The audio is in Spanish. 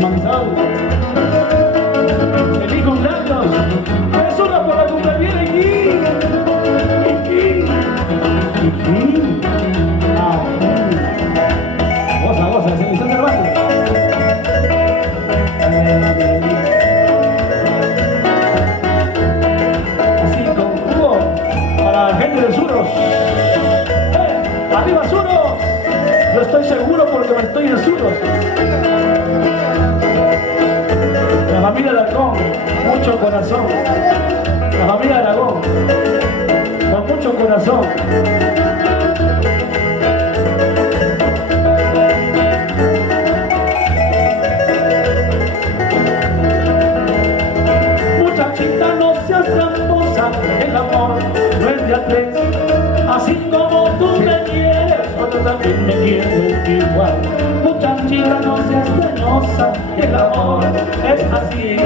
Manizal. El hijo Blandos. Es una por la cumpleañera aquí. Goza, goza, se está observando. Así con jugo para la gente de Suros. ¡Arriba Suros! Yo estoy seguro porque me estoy en Suros. La familia Aragón, mucho corazón. La familia Aragón, con mucho corazón. Muchachita, no seas tramposa, el amor no es de a tres. Así como tú me quieres, otro también me quiere igual. Muchachita, no seas dañosa, el amor es así.